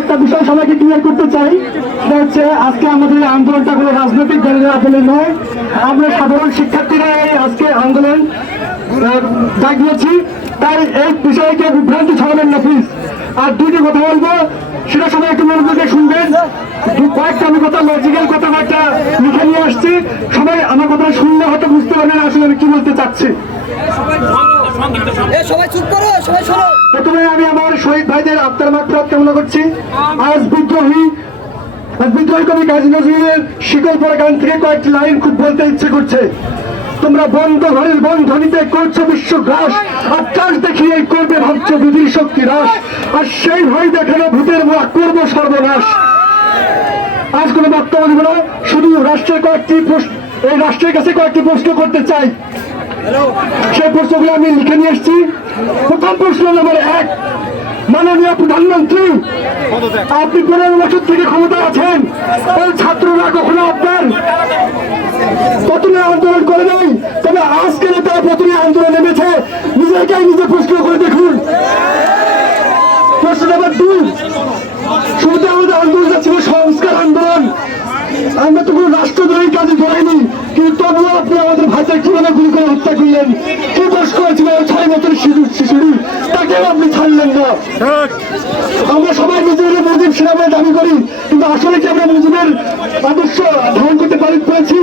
একটা বিষয় সবাইকে ক্লিয়ার করতে চাই আজকে আমাদের আন্দোলনটা কোনো রাজনৈতিক দলের আন্দোলন নয় আমরা সাধারণ শিক্ষার্থীরা আজকে আন্দোলন। আহ, জাগিয়েছি তাই এই বিষয়ে কেউ বিভ্রান্তি ছড়াবেন না প্লিজ আর দুইটি কথা বলব। সেটা সবাই একটু মনোযোগে শুনবেন। কয়েকটা আমি কথা লজিক্যাল কথা কয়েকটা লিখে নিয়ে আসছি। সবাই আমার কথা শুনলে হয়তো বুঝতে পারবেন আসলে আমি কি বলতে চাচ্ছি। প্রথমে আমি আমার শহীদ ভাইদের আত্মার মাত্রাত কামনা করছি। আজ বিদ্রোহী বিদ্রোহী কবি কাজী নজরুলের শিকল পরা গান থেকে কয়েকটি লাইন খুব বলতে ইচ্ছে করছে। তোমরা বন্ধ ঘরের বন্ধনীতে করছ বিশ্ব আর চাষ দেখিয়ে করবে ভাবছ বুধির শক্তি হ্রাস। আর সেই ভয় দেখানো ভূতের করব সর্বনাশ। আজ কোনো বক্তব্য দিব না, শুধু রাষ্ট্রের কয়েকটি প্রশ্ন এই রাষ্ট্রের কাছে কয়েকটি প্রশ্ন করতে চাই। সেই প্রশ্নগুলো আমি লিখে নিয়ে এসেছি। প্রথম প্রশ্ন নম্বর এক, মাননীয় প্রধানমন্ত্রী, আপনি পনেরো বছর থেকে ক্ষমতা আছেন। ওই ছাত্ররা কখনো আপনার প্রথমে আন্দোলন করে নাই তবে আজকে তারা প্রথমে আন্দোলন নেমেছে। নিজেকে নিজে প্রশ্ন করে দেখুন। প্রশ্ন নাম্বার দুই, শুরুতে আমাদের আন্দোলন ছিল সংস্কার আন্দোলন। আমরা তো কোনো রাষ্ট্রদ্রোহী কাজে ধরাইনি কিন্তু তবুও আপনি আমাদের ভাষায় কীভাবে গুলি করে হত্যা করলেন? কি দোষ করেছিল? আমরা সবাই নিজেদের মুজিব সেনা বলে দাবি করি কিন্তু আসলে কি আমরা মুজিবের আদর্শ ধারণ করতে পারি পেরেছি?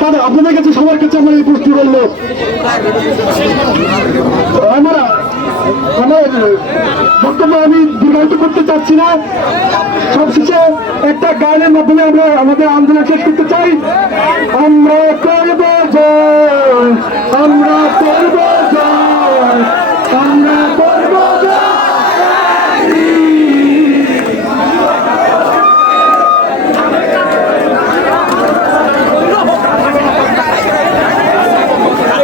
তাহলে আপনাদের কাছে সবার কাছে আমরা এই প্রশ্ন করল আমরা আমার বক্তব্য আমি দীর্ঘায়িত করতে চাচ্ছি না। সবশেষে একটা গানের মাধ্যমে আমরা আমাদের আন্দোলন শেষ করতে চাই। আমরা